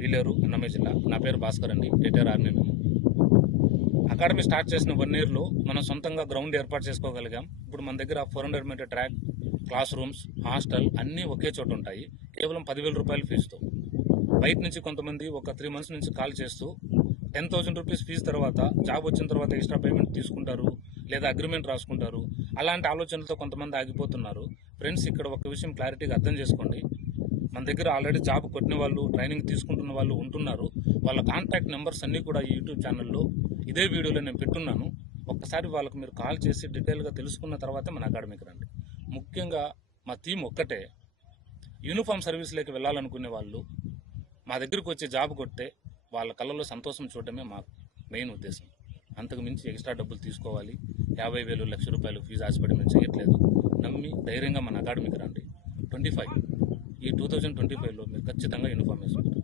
పీలేరు, అన్నమయ్య జిల్లా. నా పేరు భాస్కర్ అండి, రిటైర్ ఆర్మీ మేము. అకాడమీ స్టార్ట్ చేసిన 1 ఇయర్లో మనం సొంతంగా గ్రౌండ్ ఏర్పాటు చేసుకోగలిగాం. ఇప్పుడు మన దగ్గర 400 meter track, class rooms, hostel అన్నీ ఒకే చోట ఉంటాయి. కేవలం 10,000 రూపాయల ఫీజుతో. బయట నుంచి కొంతమంది ఒక 3 months నుంచి కాల్ చేస్తూ 10,000 రూపీస్ ఫీజు తర్వాత జాబ్ వచ్చిన తర్వాత ఎక్స్ట్రా పేమెంట్ తీసుకుంటారు, లేదా అగ్రిమెంట్ రాసుకుంటారు. అలాంటి ఆలోచనలతో కొంతమంది ఆగిపోతున్నారు. ఫ్రెండ్స్, ఇక్కడ ఒక విషయం క్లారిటీగా అర్థం చేసుకోండి. మన దగ్గర ఆల్రెడీ జాబ్ కొట్టిన వాళ్ళు, ట్రైనింగ్ తీసుకుంటున్న వాళ్ళు ఉంటున్నారు. వాళ్ళ కాంటాక్ట్ నెంబర్స్ అన్నీ కూడా ఈ యూట్యూబ్ ఛానల్లో ఇదే వీడియోలో నేను పెట్టున్నాను. ఒక్కసారి వాళ్ళకు మీరు కాల్ చేసి డీటెయిల్గా తెలుసుకున్న తర్వాత మన అకాడమీకి రండి. ముఖ్యంగా మా థీమ్ ఒక్కటే, యూనిఫామ్ సర్వీస్లోకి వెళ్ళాలనుకునే వాళ్ళు మా దగ్గరకు వచ్చి జాబ్ కొట్టే వాళ్ళ కళ్ళలో సంతోషం చూడటమే మా మెయిన్ ఉద్దేశం. అంతకు మించి ఎక్స్ట్రా డబ్బులు తీసుకోవాలి, 50,000, ₹1,00,000 ఫీజు ఆశపడి మేము చేయట్లేదు. నమ్మి ధైర్యంగా మన అకాడమీకి రండి. 25 ఈ 2025లో మీరు ఖచ్చితంగా యూనిఫామ్ వేసుకోండి.